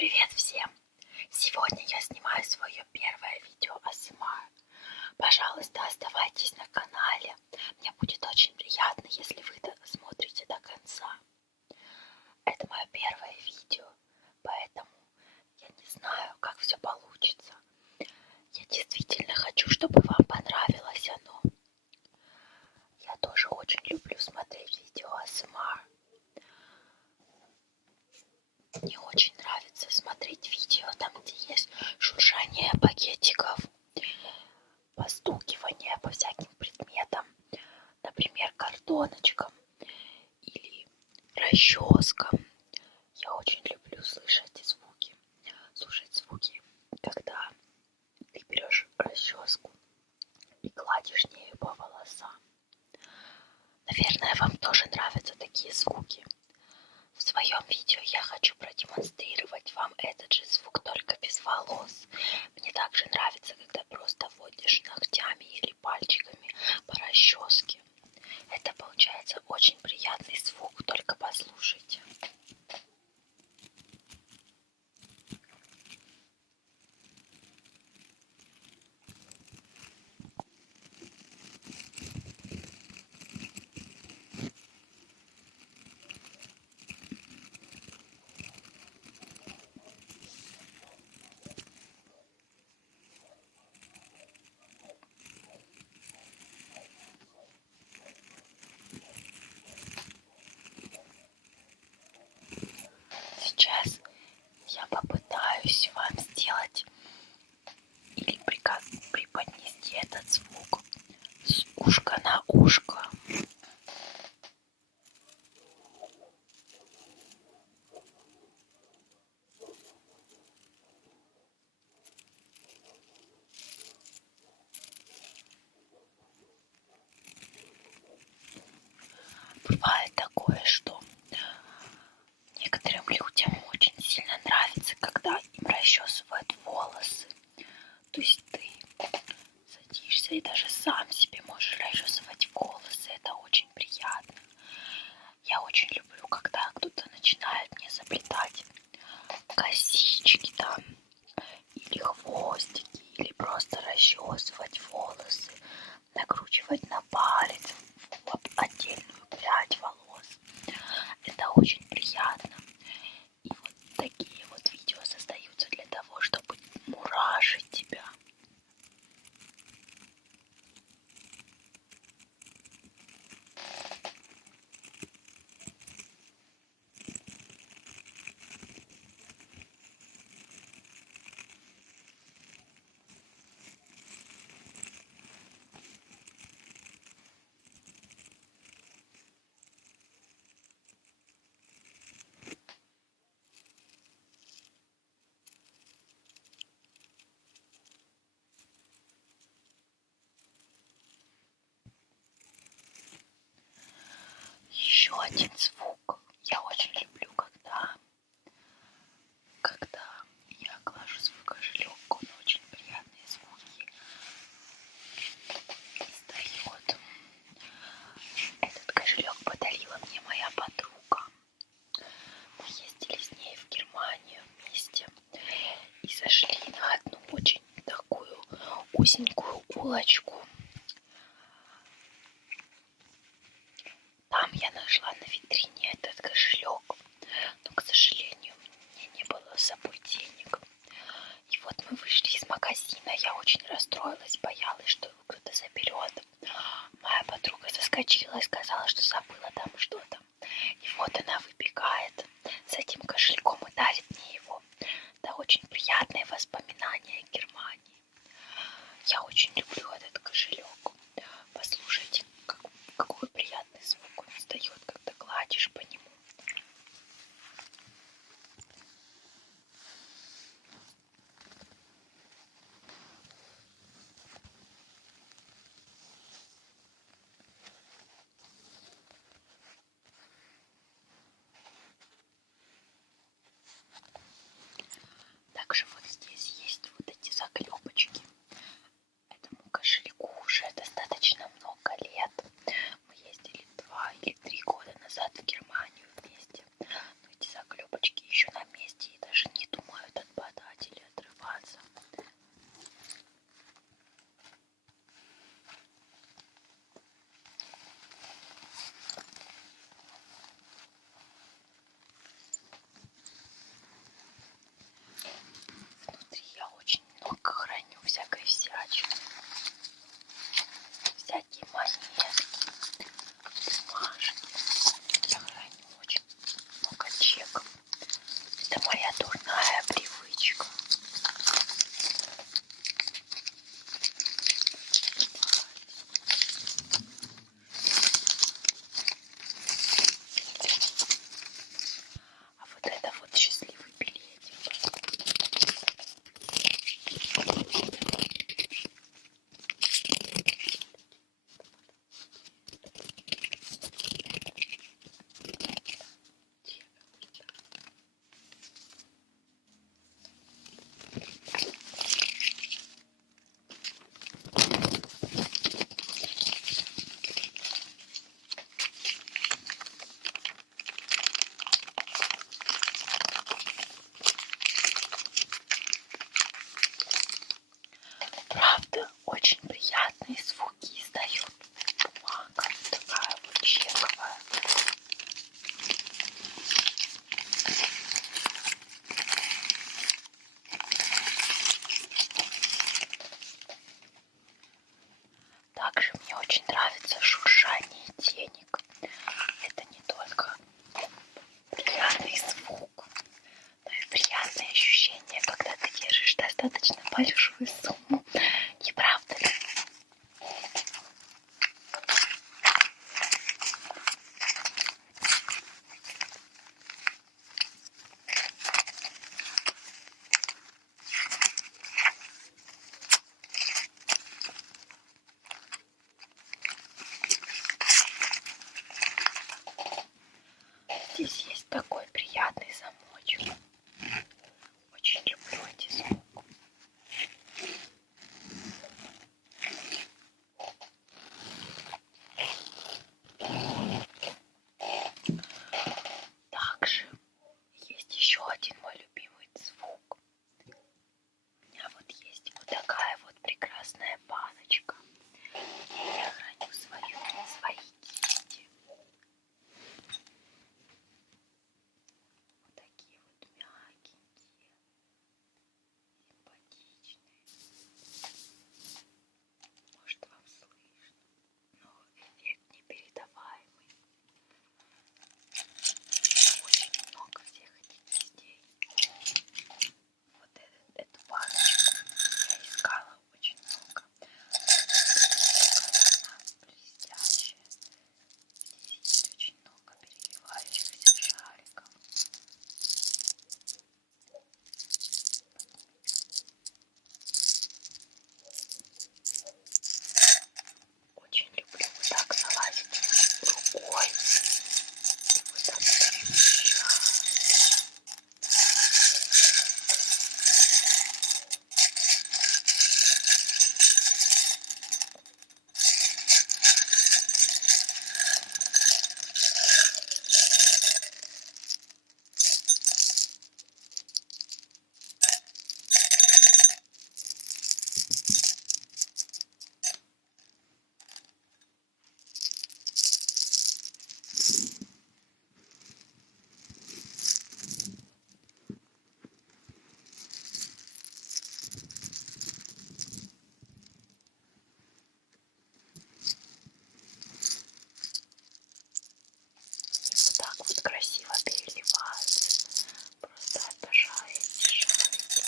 Привет всем! Сегодня я снимаю свое первое видео АСМР. Пожалуйста, оставайтесь на канале. Мне будет очень приятно, если вы смотрите до конца. Это мое первое видео, поэтому я не знаю, как все получится. Я действительно хочу, чтобы вам понравилось оно. Я тоже очень люблю смотреть видео АСМР. Мне очень нравится смотреть видео там, где есть шуршание пакетиков, постукивание по всяким предметам, например, картоночкам или расческам. Я очень люблю слушать звуки, когда ты берешь расческу и гладишь ею по волосам. Наверное, вам тоже нравятся такие звуки. В своем видео я хочу продемонстрировать вам этот же звук, только без волос. Мне также нравится, когда просто водишь ногтями или пальчиками по расческе. Это получается очень приятный звук, только послушайте. Сейчас я попытаюсь вам сделать или преподнести этот звук с ушка на ушко. Бывает такое, что некоторым людям очень сильно нравится, когда им расчесывают волосы. То есть ты садишься и даже сам себе можешь расчесывать волосы. Это очень приятно. Я очень люблю, когда кто-то начинает мне заплетать косички там, или хвостики, или просто расчесывать волосы, накручивать на палец отдельную прядь волос. Это очень приятно. И вот такие вот видео создаются для того, чтобы мурашить тебя. Еще один звук я очень люблю, когда я глажу свой кошелек, он очень приятные звуки издает. Этот кошелек подарила мне моя подруга. Мы ездили с ней в Германию вместе и зашли на одну очень такую узенькую улочку. Там я нашла на витрине этот кошелек, но, к сожалению, у меня не было с собой денег. И вот мы вышли из магазина, я очень расстроилась, боялась, что его кто-то заберет. Моя подруга заскочила и сказала, что забыла там что-то. И вот она выбегает с этим кошельком и дарит мне его. Это очень приятные воспоминания о Германии. Я очень люблю этот кошелек. Послушайте, какой приятный звук он издает, когда гладишь по нему. здесь есть такой приятный замочек. Очень люблю эти звуки. Также есть еще один мой любимый звук. У меня вот есть вот такая вот прекрасная баночка. Я храню свои кисти. Вот такие вот мягенькие, симпатичные. Может, вам слышно, но эффект непередаваемый. Очень много всех этих кистей. Вот эту баночку я искала очень много. Она блестящая. Здесь есть очень много переливающихся шариков. Очень люблю вот так залазить рукой и вот так перемещать. Вот так вот красиво переливаются. Просто обожаю эти шарики.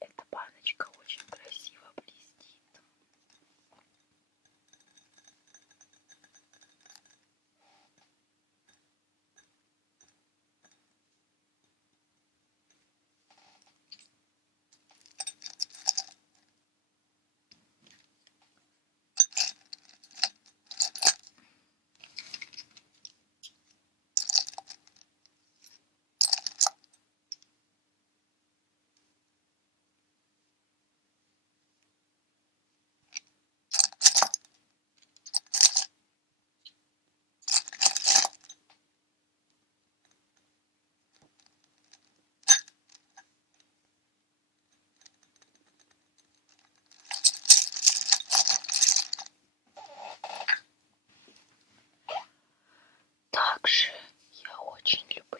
Эта баночка очень красиво блестит. Также я очень люблю